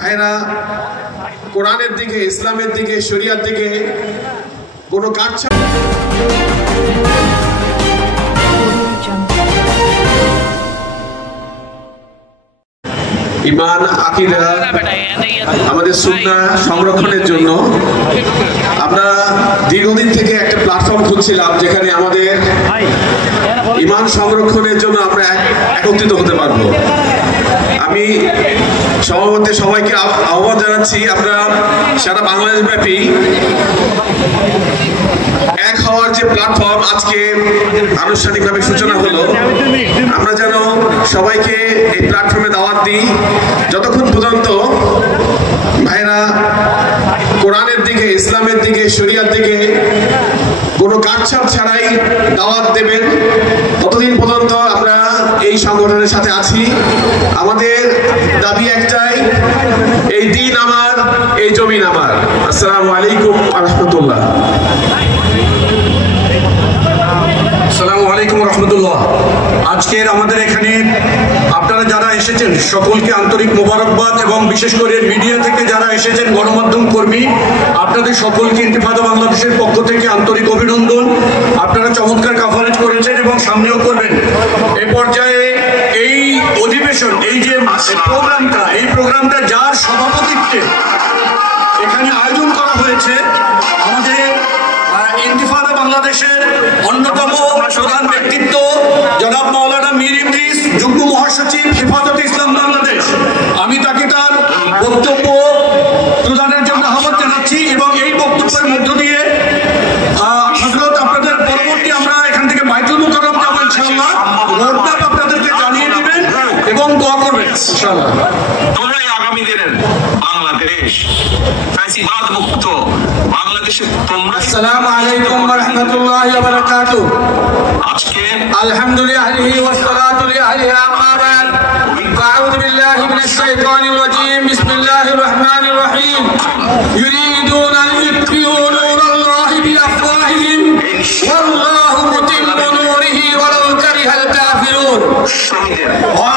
ভাইরা কোরআনের দিকে, ইসলামের দিকে, শরিয়ার দিকে কোনো কাটছাট ঈমান, আকীদা, আমাদের সুন্নাহ সংরক্ষণের জন্য আমরা দীর্ঘদিন থেকে একটা প্ল্যাটফর্ম খুঁজছিলাম যেখানে আমাদের ঈমান সংরক্ষণের জন্য আমরা একত্রিত হতে পারবো। আমি সভাপতি সবাইকে আহ্বান জানাচ্ছি, আমরা সারা বাংলাদেশ ব্যাপী এক হওয়ার যে প্ল্যাটফর্ম আজকে আনুষ্ঠানিকভাবে সূচনা হলো, আমরা যেন সবাইকে এই প্ল্যাটফর্মে দাওয়াত দিই যতক্ষণ পর্যন্ত ভাইরা কোরআনের দিকে, ইসলামের দিকে, শরিয়ার দিকে কোনো কাটছাট ছাড়াই দাওয়াত দেবেন ততদিন পর্যন্ত আমরা এই সংগঠনের সাথে আছি। আমাদের দাবি একটাই, এই দিন আমার, এই জমিন আমার। আসসালামু আলাইকুম ওয়া রাহমাতুল্লাহ। আসসালামু আলাইকুম ওয়া রাহমাতুল্লাহ। আজকের আমাদের এখানে আপনারা যারা এসেছেন সকলকে আন্তরিক মোবারকবাদ, এবং বিশেষ করে মিডিয়া থেকে যারা এসেছেন, গণমাধ্যম কর্মী, আপনাদের সকলকে ইন্তিফাদা বাংলাদেশের পক্ষ থেকে আন্তরিক অভিনন্দন। আপনারা চমৎকার কভারেজ করেছেন এবং সামনেও করবেন। এই পর্যায়ে এই অধিবেশন, এই যে প্রোগ্রামটা যার সভাপতিত্বে এখানে আয়োজন করা হয়েছে, আমাদের ইন্তিফাদা বাংলাদেশের অন্যতম প্রধান ব্যক্তিত্ব জনাব মাওলানা মীর ইদ্রিস, যুগ্ম মহাসচিব, হেফাজতে ইসলাম বাংলাদেশ। আমি তাকে তার বক্তব্য প্রদানের জন্য আহ্বান জানাচ্ছি, এবং এই বক্তব্যের মধ্য দিয়ে হযরত আপনাদের পরবর্তী আমরা এখান থেকে বাইতুল মুকাররম যাব ইনশাআল্লাহ, রোডম্যাপ আপনাদেরকে জানিয়ে দিবেন এবং দোয়া করবেন ইনশাআল্লাহ। তোমরাই আগামী দিনের বাংলাদেশ, ফ্যাসিবাদ মুক্ত বাংলাদেশে তোমরা। আসসালামু আলাইকুম ওয়া রাহমাতুল্লাহি ওয়া বারাকাতুহু। আজকে আলহামদুলিল্লাহি ওয়া সালাতু আলাইহি আম্মা বা'দ। আউযু বিল্লাহি মিনাশ শাইতানির রাজীম। বিসমিল্লাহির রহমানির রহিম। ইউরিদুনা আন ইউতফিউ নূরাল্লাহি বিআফওয়াহিহিম ওয়াল্লাহু মুতিম্মু নূরিহি ওয়ালাউ কারিহাল কাফিরুন। ওয়া